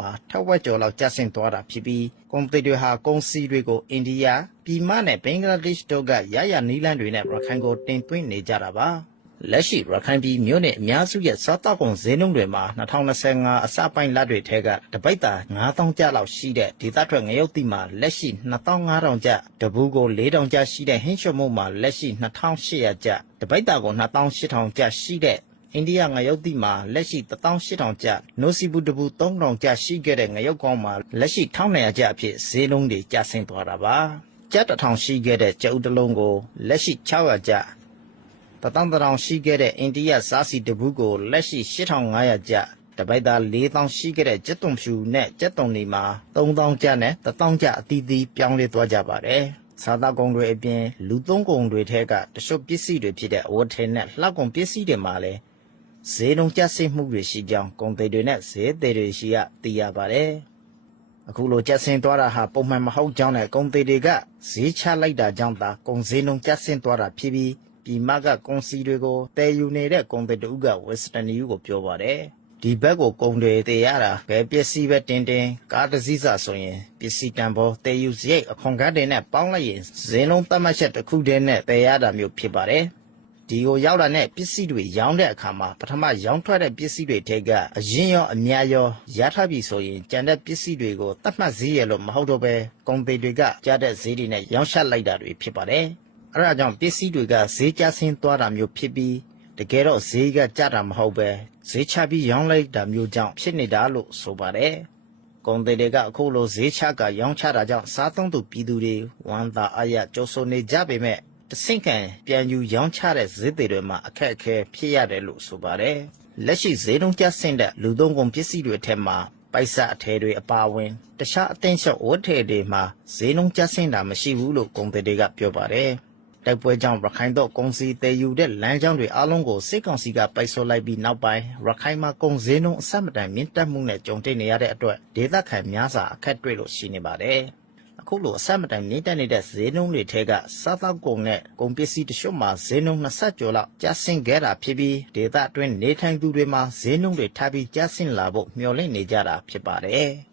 မှာထက်ဝက်ကျော်လောက်ကျဆင်းသွားတာဖြစ်ပြီးကုန်သည်တွေဟာကုန်စည်တွေကိုအိန္ဒိယပြည်မနဲ့ဘင်္ဂလားဒေ့ရှ်တို့ကရရနီးလန်းတွေနဲ့ရခိုင်ကိုတင်သွင်းနေကြတာပါလက်ရှိရခိုင်ပြည်မြို့နယ်အများစုရဲ့စားတောက်ကုန်ဈေးနှုန်းတွေမှာ2025အစပိုင်းလတွေထဲကတပိတ်တာ9000ကျပ်လောက်ရှိတဲ့ဒေသထွက်ငရုတ်သီးမှာလက်ရှိ2500ကျပ်တဘူးကို4000ကျပ်ရှိတဲ့ဟင်းချွတ်မှုမှာလက်ရှိ2800ကျပ်တပိတ်တာကို2800ကျပ်ရှိတဲ့အိန္ဒိယငရုတ်သီးမှာလက်ရှိ18000ကျပ်နိုစီဘူးတဘူး3000ကျပ်ရှိခဲ့တဲ့ငရုတ်ကောင်းမှာလက်ရှိ1200ကျပ်အဖြစ်ဈေးနှုန်းတွေကျဆင်းသွားတာပါကျပ်1000ရှိခဲ့တဲ့ကြက်ဥတစ်လုံးကိုလက်ရှိ600ကျပ်1000ရှိခဲ့တဲ့အိန္ဒိယစားစီတဘူးကိုလက်ရှိ8500ကျပ်တပိတ်သား4000ရှိခဲ့တဲ့ကျက်သွန်ဖြူနဲ့ကျက်သွန်နေမှာ3000ကျပ်နဲ့1000ကျပ်အသီးသီးပြောင်းလဲသွားကြပါတယ်စားသောက်ကုန်တွေအပြင်လူသုံးကုန်တွေထဲကတချို့ပစ္စည်းတွေဖြစ်တဲ့အဝတ်ထည်နဲ့လှောက်ကုန်ပစ္စည်းတွေမှာလည်းဈေးနှုန်းကျဆင်းမှုတွေရှိကြောင်းကုန်သည်တွေနဲ့ဈေးသည်တွေရှိရသိရပါတယ်အခုလိုကျဆင်းသွားတာဟာပုံမှန်မဟုတ်ကြောင်းနဲ့ကုန်သည်တွေကဈေးချလိုက်တာကြောင့်သာကုန်ဈေးနှုန်းကျဆင်းသွားတာဖြစ်ပြီးပြည်မကကုန်စည်တွေကိုတည်ယူနေတဲ့ကုန်သည်တို့က Western News ကိုပြောပါတယ်ဒီဘက်ကိုကုန်တွေတည်ရတာပဲပစ္စည်းပဲတင်ကားတစ်စီးစာဆိုရင်ပစ္စည်းတန်ဖိုးတည်ယူစရိတ်အခွန်ကားတွေနဲ့ပေါင်းလိုက်ရင်ဈေးနှုန်းသတ်မှတ်ချက်တစ်ခုတည်းနဲ့တည်ရတာမျိုးဖြစ်ပါတယ်ဒီကိုရောက်လာတဲ့ပစ္စည်းတွေရောင်းတဲ့အခါမှာပထမရောင်းထွက်တဲ့ပစ္စည်းတွေထဲကအရင်ရောအများရောရထားပြီဆိုရင်ကျန်တဲ့ပစ္စည်းတွေကိုတတ်မှတ်ဈေးရလို့မဟုတ်တော့ပဲကုန်သည်တွေကကြားတဲ့ဈေးတွေနဲ့ရောင်းချလိုက်တာတွေဖြစ်ပါတယ်အဲဒါကြောင့်ပစ္စည်းတွေကဈေးကျဆင်းသွားတာမျိုးဖြစ်ပြီးတကယ်တော့ဈေးကကျတာမဟုတ်ပဲဈေးချပြီးရောင်းလိုက်တာမျိုးကြောင့်ဖြစ်နေတာလို့ဆိုပါတယ်ကုန်သည်တွေကအခုလိုဈေးချကရောင်းချတာကြောင့်စားသုံးသူပြည်သူတွေဝမ်းသာအားရကြိုးဆိုနေကြပေမဲ့တဆင့်ခံပြန်ယူရောင်းချတဲ့ဈေးတွေမှာအခက်အခဲဖြစ်ရတယ်လို့ဆိုပါတယ်လက်ရှိဈေးနှုန်းကျဆင်းတဲ့လူသုံးကုန်ပစ္စည်းတွေထဲမှာပိုက်ဆအထည်တွေအပါအဝင်တခြားအသင်းချုပ်ဝတ်ထည်တွေမှာဈေးနှုန်းကျဆင်းတာမရှိဘူးလို့ကုန်သည်တွေကပြောပါတယ်တိုက်ပွဲကြောင့်ရခိုင်တော့ကုန်စည်တည်ယူတဲ့လမ်းကြောင်းတွေအလုံးကိုစစ်ကောင်စီကပိတ်ဆို့လိုက်ပြီးနောက်ပိုင်းရခိုင်မှာကုန်စည်နှုန်းအဆက်မတန်မြင့်တက်မှုနဲ့ကြုံတွေ့နေရတဲ့အတွက်ဒေသခံများစွာအခက်တွေ့လို့ရှိနေပါတယ်အခုလိုအဆက်မတန်မြင့်တက်နေတဲ့ဈေးနှုန်းတွေထဲကစားသောက်ကုန်နဲ့ကုန်ပစ္စည်းတချို့မှာဈေးနှုန်း20ကျော်လောက်ကျဆင်းခဲ့တာဖြစ်ပြီးဒေသအတွင်းနေထိုင်သူတွေမှာဈေးနှုန်းတွေထပ်ပြီးကျဆင်းလာဖို့မျှော်လင့်နေကြတာဖြစ်ပါတယ်